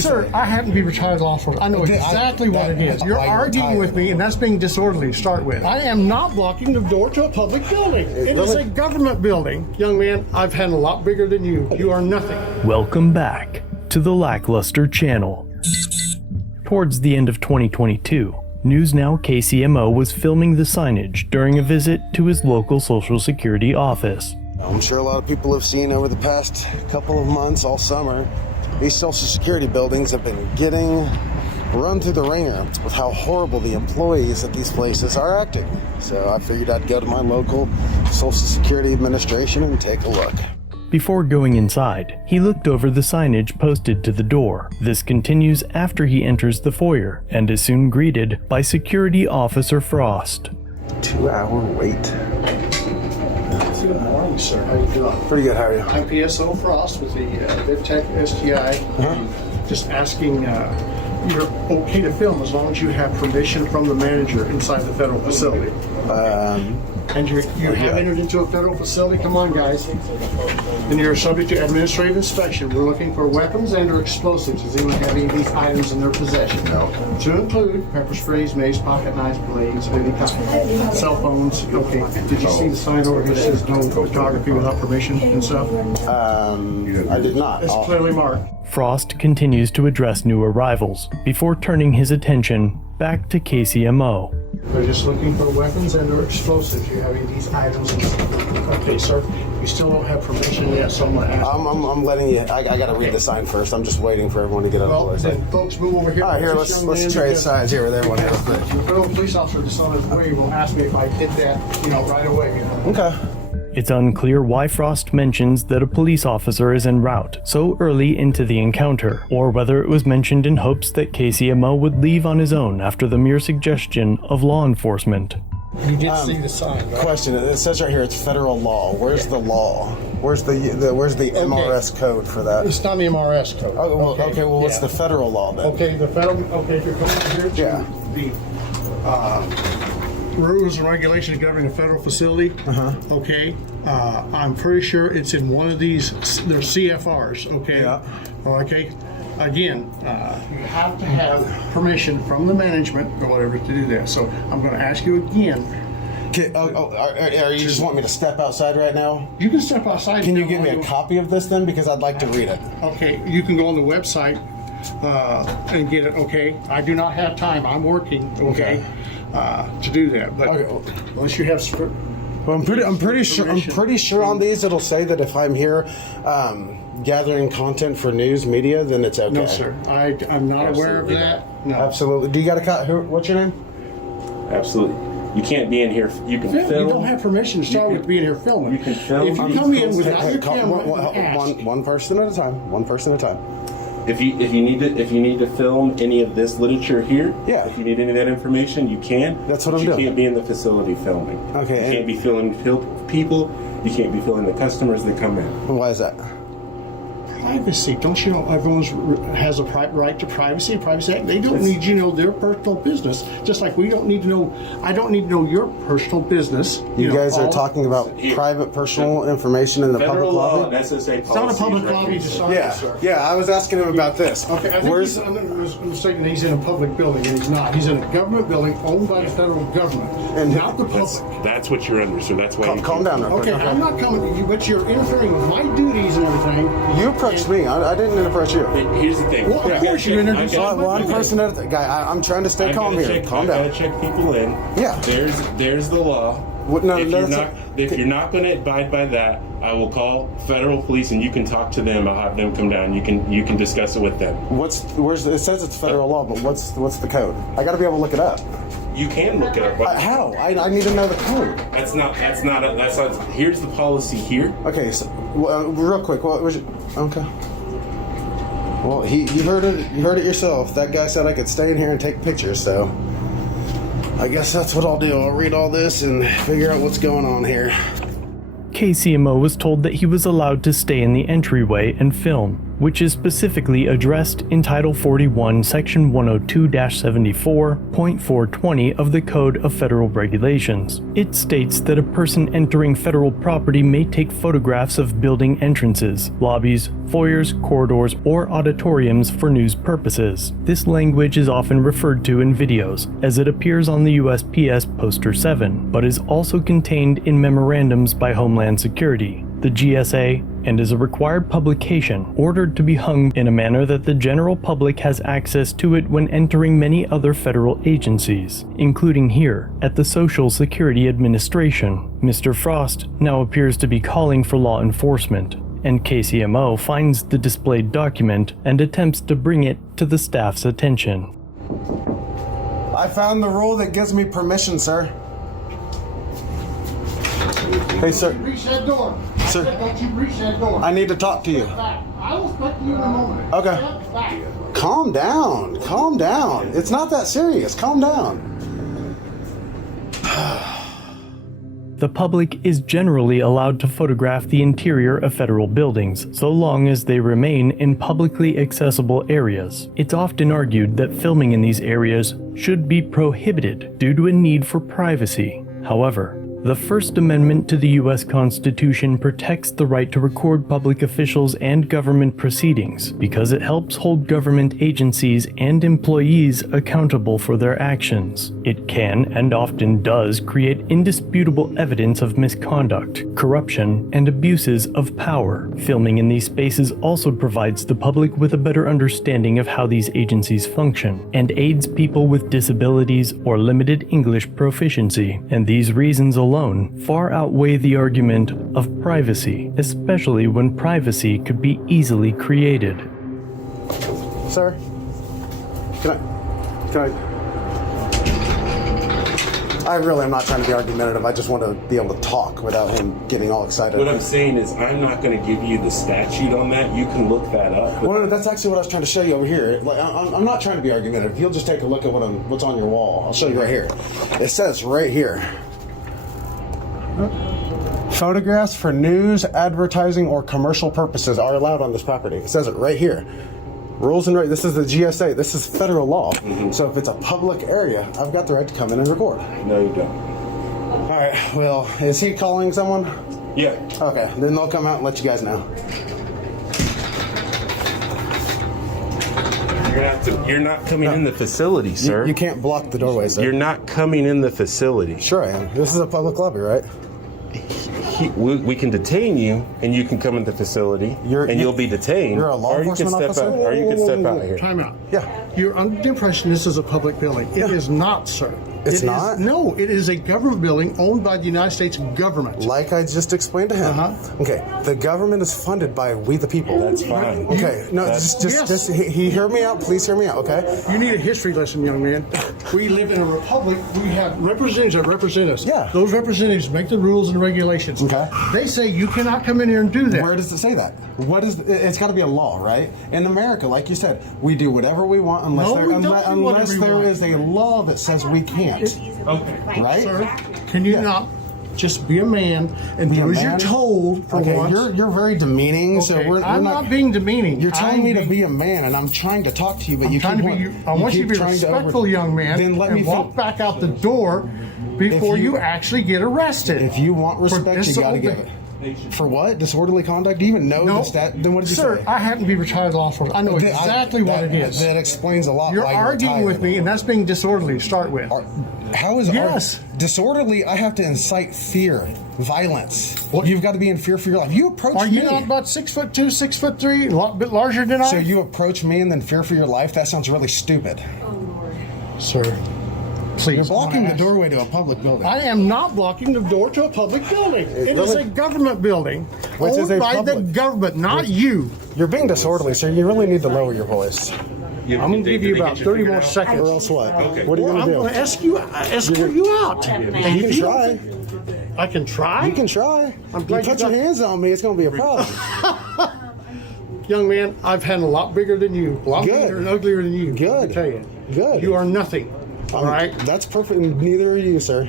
Sir, I happen to be retired law enforcement. I know exactly what it is. You're arguing with me, and that's being disorderly to start with. I am not blocking the door to a public building. It is a government building. Young man, I've had a lot bigger than you. You are nothing. Welcome back to the LackLuster channel. Towards the end of 2022, Now KCMO was filming the signage during a visit to his local Social Security office. I'm sure a lot of people have seen over the past couple of months, all summer, these Social Security buildings have been getting run through the ringer with how horrible the employees at these places are acting. So I figured I'd go to my local Social Security administration and take a look. Before going inside, he looked over the signage posted to the door. This continues after he enters the foyer and is soon greeted by Security Officer Frost. 2-hour wait. Good morning, sir. How you doing? Pretty good, how are you? I'm PSO Frost with the VivTech STI. Just asking, you're okay to film as long as you have permission from the manager inside the federal facility. And you have entered into a federal facility. Come on, guys. And you're subject to administrative inspection. We're looking for weapons and/or explosives. Does anyone have any of these items in their possession? No. To include pepper sprays, mace, pocket knives, blades, any kind, cell phones. Okay. Did you see the sign over here that says no photography without permission and stuff? I did not. It's clearly marked. Frost continues to address new arrivals before turning his attention back to KCMO. They're just looking for weapons and/or explosives. You have any of these items? Okay, sir. You still don't have permission yet, so I'm going to ask. I'm letting you. I got to read the sign first. I'm just waiting for everyone to get on board. Then folks, move over here. All right, here. Let's trade signs here with everyone here real quick. The federal police officer just on his way will ask me if I did that, right away. Okay. It's unclear why Frost mentions that a police officer is en route so early into the encounter, or whether it was mentioned in hopes that KCMO would leave on his own after the mere suggestion of law enforcement. You did see the sign, right? Question: it says right here it's federal law. Where's the law? Where's the MRS code for that? It's not the MRS code. Oh, well, okay. Well, what's the federal law then? Okay, the federal. Okay, if you're going here to the rules and regulations governing a federal facility. Okay, I'm pretty sure it's in one of these. They're CFRs. Okay. Yeah. Okay. Again, you have to have permission from the management or whatever to do that. So I'm going to ask you again. Okay, are you just want me to step outside right now? You can step outside. Can you give me a copy of this then? Because I'd like to read it. Okay, you can go on the website and get it. Okay, I do not have time. I'm working. Okay. To do that, but unless you have. Well, I'm pretty sure on these it'll say that if I'm here gathering content for news media, then it's okay. No, sir. I'm not aware of that. No. Absolutely. Do you got a what's your name? Absolutely. You can't be in here. You can film. You don't have permission to start with being here filming. You can film. If you come in without your camera, one person at a time. One person at a time. If you need to film any of this literature here, if you need any of that information, you can. That's what I'm doing. You can't be in the facility filming. Okay. You can't be filming people. You can't be filming the customers that come in. Why is that? Privacy. Don't you know everyone has a right to privacy? Privacy Act. They don't need you to know their personal business. Just like we don't need to know. I don't need to know your personal business. You guys are talking about private personal information in the public lobby. SSA it's not a public lobby. Sir. Yeah. I was asking him about this. Okay. I think he's mistaken. He's in a public building, and he's not. He's in a government building owned by the federal government, and not the public. That's what you're under. So that's why. Calm down. Okay. I'm not coming to you, but you're interfering with my duties and everything. You approached me. I didn't approach you. Here's the thing. Well, of course you introduced one person at a time. Guy, I'm trying to stay calm here. Calm down. I gotta check people in. Yeah. There's the law. If you're not going to abide by that, I will call federal police and you can talk to them. I'll have them come down. You can discuss it with them. It says it's federal law, but what's the code? I got to be able to look it up. You can look it up. How? I need to know the code. That's not. Here's the policy here. Okay. So real quick, what was it? Okay. Well, you heard it. You heard it yourself. That guy said I could stay in here and take pictures. So I guess that's what I'll do. I'll read all this and figure out what's going on here. KCMO was told that he was allowed to stay in the entryway and film, which is specifically addressed in Title 41, Section 102-74.420 of the Code of Federal Regulations. It states that a person entering federal property may take photographs of building entrances, lobbies, foyers, corridors, or auditoriums for news purposes. This language is often referred to in videos, as it appears on the USPS Poster 7, but is also contained in memorandums by Homeland Security, the GSA, and is a required publication ordered to be hung in a manner that the general public has access to it when entering many other federal agencies, including here at the Social Security Administration. Mr. Frost now appears to be calling for law enforcement, and KCMO finds the displayed document and attempts to bring it to the staff's attention. I found the rule that gives me permission, sir. Hey, sir. Breach that door. Sir. Don't you breach that door. I need to talk to you. Back. I will speak to you in a moment. Okay. Step back. Calm down. Calm down. It's not that serious. Calm down. The public is generally allowed to photograph the interior of federal buildings, so long as they remain in publicly accessible areas. It's often argued that filming in these areas should be prohibited due to a need for privacy. However, the First Amendment to the U.S. Constitution protects the right to record public officials and government proceedings because it helps hold government agencies and employees accountable for their actions. It can, and often does, create indisputable evidence of misconduct, corruption, and abuses of power. Filming in these spaces also provides the public with a better understanding of how these agencies function, and aids people with disabilities or limited English proficiency. And these reasons alone far outweigh the argument of privacy, especially when privacy could be easily created. Sir, can I really am not trying to be argumentative. I just want to be able to talk without him getting all excited. What I'm saying is I'm not going to give you the statute on that. You can look that up. Well, no, that's actually what I was trying to show you over here. Like, I'm not trying to be argumentative. You'll just take a look at what's on your wall. I'll show you right here. It says right here, photographs for news, advertising, or commercial purposes are allowed on this property. It says it right here. Rules and this is the GSA. This is federal law. Mm-hmm. So if it's a public area, I've got the right to come in and record. No, you don't. All right. Well, is he calling someone? Yeah. Okay. Then they'll come out and let you guys know. You're not coming in the facility, sir. You can't block the doorway, sir. You're not coming in the facility. Sure I am. This is a public lobby, right? We can detain you, and you can come in the facility, you'll be detained. You're a law enforcement officer? Or you can step out here. Time out. Yeah. You're under the impression this is a public building. It is not, sir. It's not? No, it is a government building owned by the United States government. Like I just explained to him. Okay, the government is funded by we the people. That's fine. Okay, no, just hear me out. Please hear me out, okay? You need a history lesson, young man. We live in a republic. We have representatives that represent us. Yeah. Those representatives make the rules and regulations. Okay. They say you cannot come in here and do that. Where does it say that? It's got to be a law, right? In America, like you said, we do whatever we want unless there is a law that says we can't. Okay. Right? Sir, can you not just be a man and do as you're told for once? You're very demeaning. Okay, So I'm not being demeaning. You're telling me to be a man, and I'm trying to talk to you, but I want you to be a respectful young man. Then let me walk back out the door before you actually get arrested. If you want respect, you got to give it. For what? Disorderly conduct? Do you even know the stat? Then what did you say? Sir, I happen to be retired law enforcement. I know exactly what it is. That explains a lot. You're arguing with me, and that's being disorderly to start with. How is disorderly? I have to incite fear, violence. You've got to be in fear for your life. You approach me. Are you not about 6'2", 6'3", a lot bit larger than I? So you approach me and then fear for your life? That sounds really stupid. Oh, Lord. Sir. Please, you're blocking the doorway to a public building. I am not blocking the door to a public building. It is a government building owned by the government, not you. You're being disorderly, sir. You really need to lower your voice. I'm going to give you about 30 more seconds. Or else what? Okay. What are you going to do? I'm going to escort you out. You can try. I can try? You can try. You put your hands on me, it's going to be a problem. Young man, I've had a lot bigger than you. A lot bigger and uglier than you. Good. Let me tell you. Good. You are nothing. All right? That's perfect. Neither are you, sir.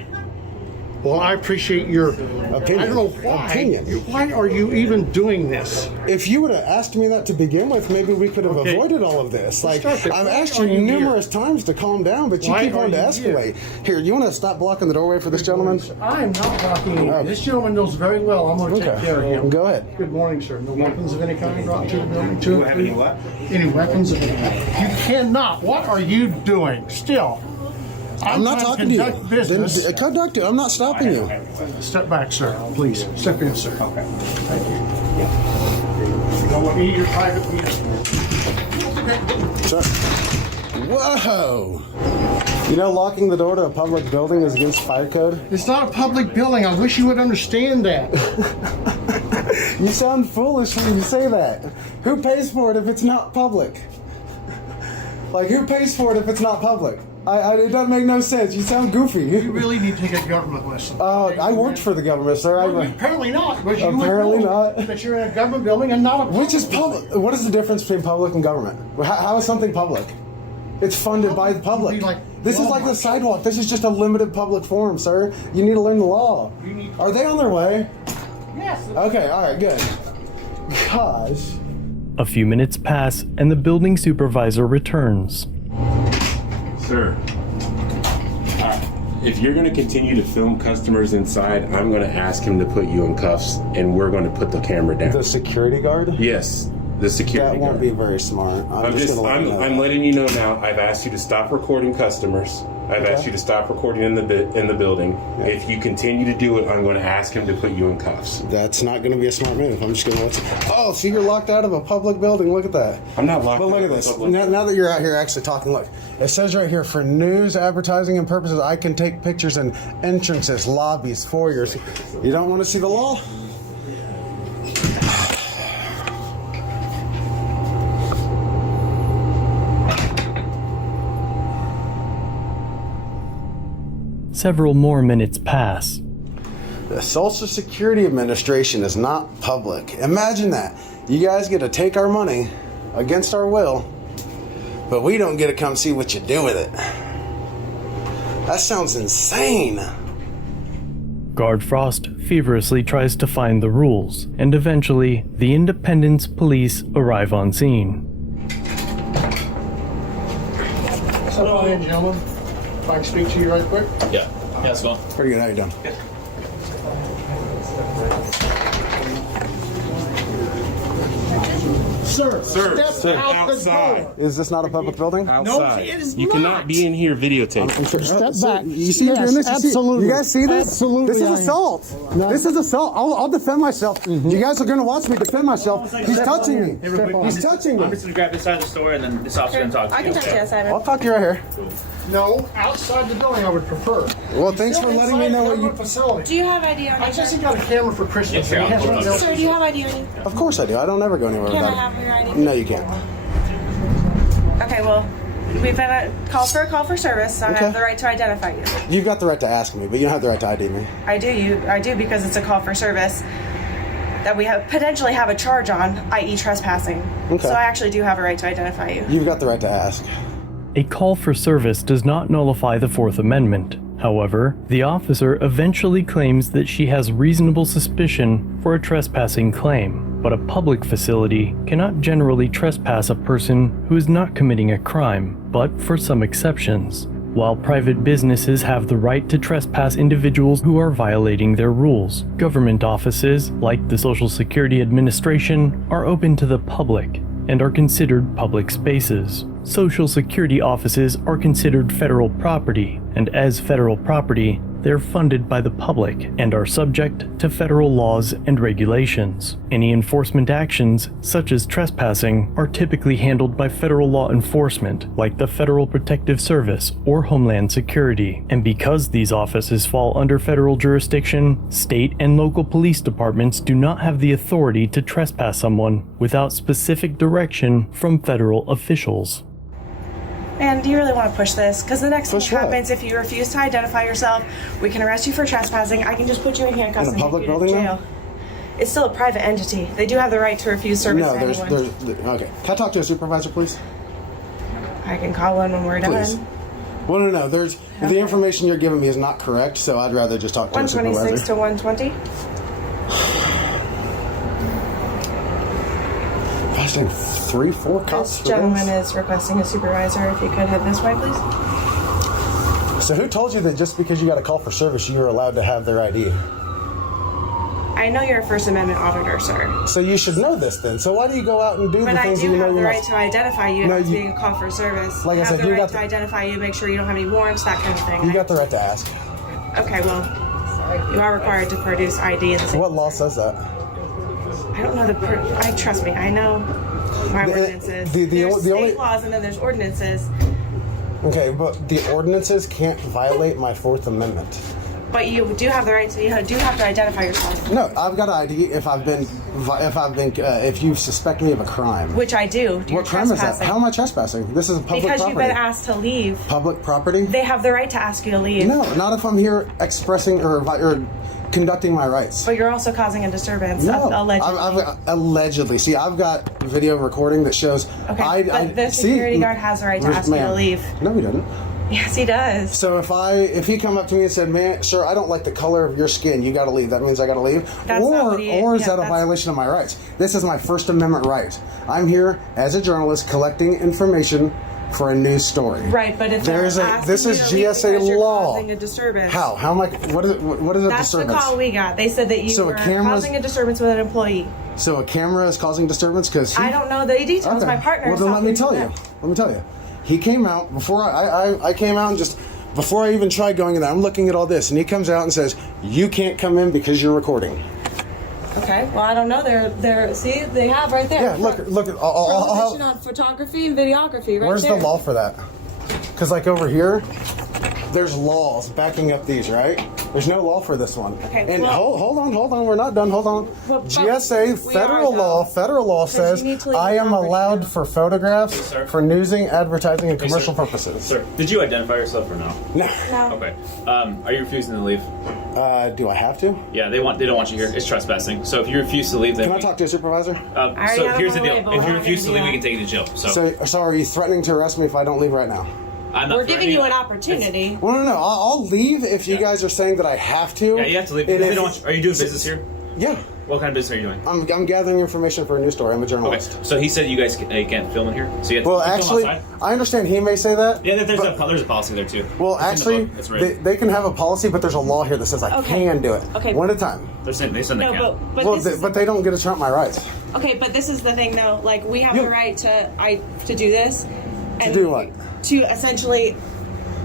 Well, I appreciate your Opinion. I don't know why. Opinion. Why are you even doing this? If you would have asked me that to begin with, maybe we could have Okay. avoided all of this. Like, start it. I've Why asked are you you numerous times to calm down, but you Why keep are on to you escalate. Here, you want to stop blocking the doorway for this gentleman? I am not blocking anything. Oh. This gentleman knows very well I'm going to take care of him. Go ahead. Good morning, sir. No weapons of any kind brought to the building? Do you have any what? Any weapons of any kind? You cannot. What are you doing? Still. I'm not trying talking to you. conduct business. Then conduct it. I'm not stopping you. Step back, sir. Please. Step in, sir. Okay. Thank you. You don't want me in your private meeting. Sure. Whoa! You know, locking the door to a public building is against fire code? It's not a public building. I wish you would understand that. You sound foolish when you say that. Who pays for it if it's not public? Like, who pays for it if it's not public? It doesn't make no sense. You sound goofy. You really need to take a government lesson. I worked for the government, sir. Apparently not. But you Apparently would know not. that you're in a government building and not a Which is public? What is the difference between public and government? How is something public? It's funded by the public. Be like This is like the sidewalk. This is just a limited public forum, sir. You need to learn the law. Are they on their way? Yes. Okay, all right, good. Gosh. A few minutes pass and the building supervisor returns. Sir, if you're going to continue to film customers inside, I'm going to ask him to put you in cuffs, and we're going to put the camera down. The security guard? Yes, the security That won't guard. be very smart. I'm gonna let you know I'm that. letting you know now. I've asked you to stop recording customers. I've asked you to stop recording in the building. If you continue to do it, I'm going to ask him to put you in cuffs. That's not going to be a smart move. I'm just going to let you. Oh, so you're locked out of a public building. Look at that. I'm not locked But look out at of a this. public Now that you're out here actually talking, look. It says right here, for news, advertising, and purposes, I can take pictures in entrances, lobbies, foyers. You don't want to see the law? Several more minutes pass. The Social Security Administration is not public. Imagine that. You guys get to take our money against our will, but we don't get to come see what you do with it. That sounds insane. Guard Frost feverishly tries to find the rules, and eventually, the Independence Police arrive on scene. Hello, gentlemen. If I can speak to you right quick. Yeah. Yeah, it's going. Pretty good. How you doing? Sir, Sir, step out outside. the door. Is this not a public building? Outside. it is you not. cannot be in here videotaping. Step back. You see you're Yes, doing this? absolutely. You guys see this? Absolutely, This I is am. assault. This is assault. I'll defend myself. You guys are going to watch me defend myself. He's touching me. He's touching me. I'm just gonna grab this side of the store and then this officer's gonna talk to you. I can talk to you outside. I'll talk to you right here. No, outside the building I would prefer. Well, thanks for letting me know what you... Facility. Do you have ID on I you? just got a camera for Christmas. Yeah, and he has sure. one else. Sir, do you have ID on you? Of course I do. I don't ever go anywhere Can I without have your ID? No, you can't. Okay, well, we've had a call for service, so I Okay. have the right to identify you. You've got the right to ask me, but you don't have the right to ID me. I do because it's a call for service that we potentially have a charge on, i.e. trespassing. Okay. So I actually do have a right to identify you. You've got the right to ask. A call for service does not nullify the Fourth Amendment. However, the officer eventually claims that she has reasonable suspicion for a trespassing claim, but a public facility cannot generally trespass a person who is not committing a crime, but for some exceptions. While private businesses have the right to trespass individuals who are violating their rules, government offices, like the Social Security Administration, are open to the public and are considered public spaces. Social Security offices are considered federal property, and as federal property, they're funded by the public and are subject to federal laws and regulations. Any enforcement actions, such as trespassing, are typically handled by federal law enforcement, like the Federal Protective Service or Homeland Security. And because these offices fall under federal jurisdiction, state and local police departments do not have the authority to trespass someone without specific direction from federal officials. And do you really want to push this? Because the next thing Push what? happens, if you refuse to identify yourself, we can arrest you for trespassing. I can just put you in handcuffs In a and public take you to building, jail. It's still a private entity. They do have the right to refuse service No, to there's... anyone. Okay. Can I talk to a supervisor, please? I can call one when we're Please. done. Well, no. There's the information you're giving me is not correct, so I'd rather just talk to the supervisor. 126 to 120. Fasting 3-4 cops. This gentleman is requesting a supervisor. If you could head this way, please. So who told you that just because you got a call for service, you were allowed to have their ID? I know you're a First Amendment auditor, sir. So you should know this then. So why do you go out and do But the I things do you know have the you're right not? to identify you No, as you- being a call for service. Like I said, have the you right got to the- identify you, make sure you don't have any warrants, that kind of thing. You got the right to ask. Okay, well, you are required to produce ID in the What law says that? I don't know trust me, I know my ordinances. the There's state only- laws and then there's ordinances. Okay, but the ordinances can't violate my Fourth Amendment. But you do have the right to, you do have to identify yourself. No, I've got an ID if you suspect me of a crime. Which I do. You're What crime is that? trespassing. How am I trespassing? This is public Because property. you've been asked to leave. Public property? They have the right to ask you to leave. No, not if I'm here expressing or conducting my rights. But you're also causing a disturbance. No, Allegedly. I've allegedly. See, I've got video recording that shows. Okay, but the security guard has the right to ask you to leave. No, he doesn't. Yes, he does. So if he come up to me and said, "Man, sir, I don't like the color of your skin. You got to leave." That means I got to leave. That's not what he- or is yeah, that a that's- violation of my rights? This is my First Amendment right. I'm here as a journalist collecting information for a news story. Right, but if There's they're a asking this you is to leave GSA because you're law. causing a disturbance. How? How am I? What is it? What is a That's disturbance? the call we got. They said that you So a were camera's- causing a disturbance with an employee. So a camera is causing disturbance because I don't know the details. My partner Well, is then let me talking tell to you. them. Let me tell you. He came out before I came out and just before I even tried going in there. I'm looking at all this, and he comes out and says, "You can't come in because you're recording." Okay. Well, I don't know. They're see they have right there. Yeah, look at. I'll Prohibition on photography and videography. Right where's there. the law for that? Because like over here, there's laws backing up these, right? There's no law for this one. Okay, And well- hold on. We're not done. Hold on. Well, but GSA we federal are, law. though. Federal law Because says you need to leave I the am property allowed now. for photographs, sir. for newsing, advertising, and commercial sir. purposes. Sir, did you identify yourself or no? No. No. Okay. Are you refusing to leave? Do I have to? Yeah, they don't want you here. It's trespassing. So if you refuse to leave, then Can I talk to a supervisor? already so have here's the him on deal. the way, If but you we're refuse to not leave, gonna we do can take you to jail. So are you threatening to arrest me if I don't leave right now? I'm not We're giving threatening you an opportunity. Well, no. I'll leave if you Yeah. guys are saying that I have to. Yeah, you have to leave. And Because they if- don't want you. Are you doing business here? Yeah. What kind of business are you doing? I'm gathering information for a news story. I'm a Okay. journalist. So he said you guys can't film in here. So you have to Well, film actually, outside? I understand he may say that. Yeah, there's but- a policy there too. Well, It's in the actually, book. It's written. they can have a policy, but there's a law here that says I Okay. can do it. Okay. One at a time. They said they No, can. but Well, this is but they don't get to trump my rights. okay. But this is the thing, though. Like we have You- the right to do this. And do what? To essentially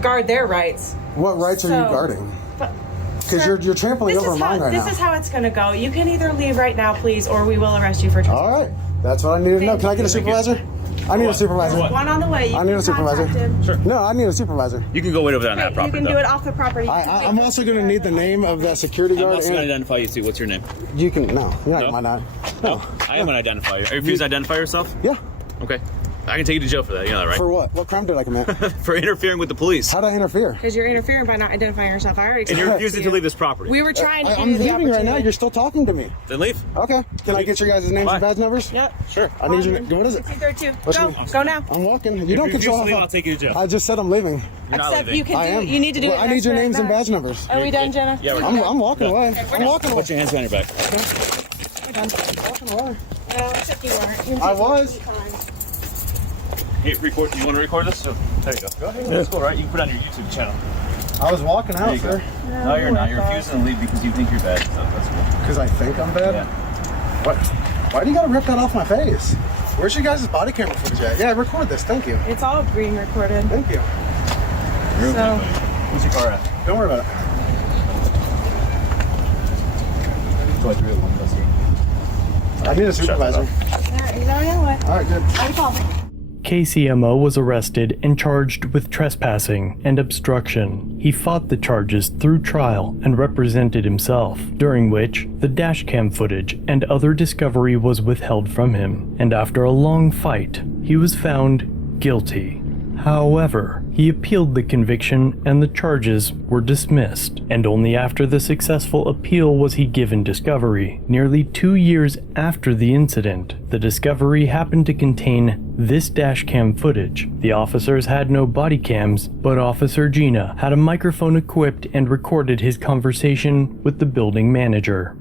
guard their rights. What rights are you So- guarding? But Because sir, you're trampling this over is mine how, right this now. is how it's going to go. You can either leave right now, please, or we will arrest you for trespassing. All right. That's what I need to know. Can I get a Thank you. supervisor? I need a what? supervisor. What? One on the way. You I need can a supervisor. contact him. Sure. No, I need a supervisor. You can go wait over there on that You property. can do it off the property. I'm also going to need the name of that security I'm guard. also going to and identify you too. What's your name? you can no, you're not No? my not. No. I am going to identify you. Are you refusing to identify yourself? Yeah. Okay. I can take you to jail for that. You know that, right? For what? What crime did I commit? For interfering with the police. How'd I interfere? Because you're interfering by not identifying yourself. I already And you're explained refusing that to you. leave this property. We were trying to give I'm you the leaving right now. opportunity. You're still talking to me. Then leave. Okay. Can I get your guys' names Bye. and badge numbers? Yep. Sure. I need your. What is it? 1632. What's Go. your- Go now. I'm walking. You If don't you refuse control. to leave, I'll take you to jail. I just said I'm leaving. You're not Except leaving. you can I do. am. You need to do Well, it. I need your next names and time. badge numbers. Are we done, Jenna? Yeah, we're I'm walking away. we're I'm walking away. Put your hands behind your back. We're done. Walking away. No, except you weren't. I was. Hey, record. You want to record this? So, there you go. Go ahead. That's cool, right? You can put it on your YouTube channel. I was walking There out, you go. sir. No, you're not. You're refusing to leave because you think you're bad. So that's cool. Because I think I'm bad. Yeah. What? Why do you gotta rip that off my face? Where's your guys' body camera footage at? Yeah, record this. Thank you. It's all being recorded. Thank you. You're So- okay, buddy. Where's your car at? Don't worry about it. Go through it one, let's see. I need a supervisor. Alright, he's already on the way. All right, good. I call. KCMO was arrested and charged with trespassing and obstruction. He fought the charges through trial and represented himself, during which the dashcam footage and other discovery was withheld from him, and after a long fight, he was found guilty. However, he appealed the conviction and the charges were dismissed, and only after the successful appeal was he given discovery. Nearly 2 years after the incident, the discovery happened to contain this dashcam footage. The officers had no body cams, but Officer Gina had a microphone equipped and recorded his conversation with the building manager.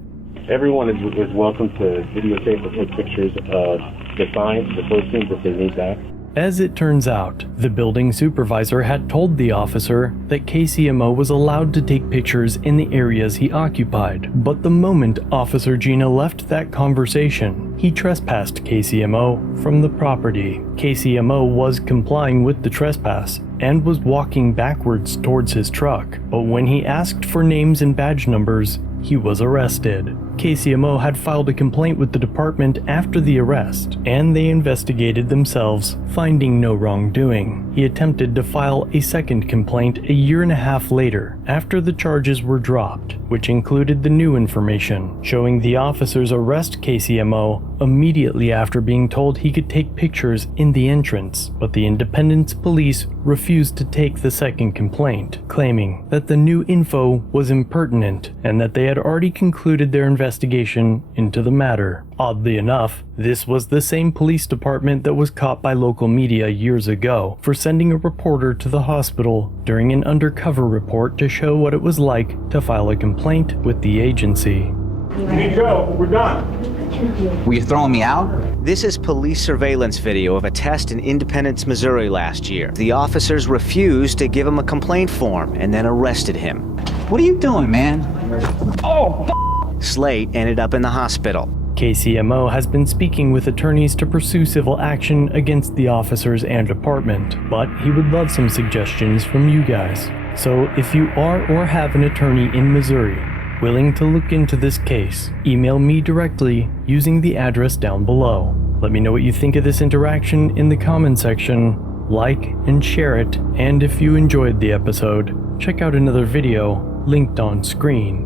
Everyone is welcome to videotape or take pictures of the signs, the postings if they need that. As it turns out, the building supervisor had told the officer that KCMO was allowed to take pictures in the areas he occupied, but the moment Officer Gina left that conversation, he trespassed KCMO from the property. KCMO was complying with the trespass and was walking backwards towards his truck, but when he asked for names and badge numbers, he was arrested. KCMO had filed a complaint with the department after the arrest, and they investigated themselves, finding no wrongdoing. He attempted to file a second complaint a year and a half later, after the charges were dropped, which included the new information, showing the officers arrest KCMO immediately after being told he could take pictures in the entrance, but the Independence Police refused to take the second complaint, claiming that the new info was impertinent and that they had already concluded their investigation into the matter. Oddly enough, this was the same police department that was caught by local media years ago for sending a reporter to the hospital during an undercover report to show what it was like to file a complaint with the agency. We're done. Were you throwing me out? This is police surveillance video of a test in Independence, Missouri last year. The officers refused to give him a complaint form and then arrested him. What are you doing, man? Slate ended up in the hospital. KCMO has been speaking with attorneys to pursue civil action against the officers and department, but he would love some suggestions from you guys. So if you are or have an attorney in Missouri willing to look into this case, email me directly using the address down below. Let me know what you think of this interaction in the comment section, like and share it, and if you enjoyed the episode, check out another video linked on screen.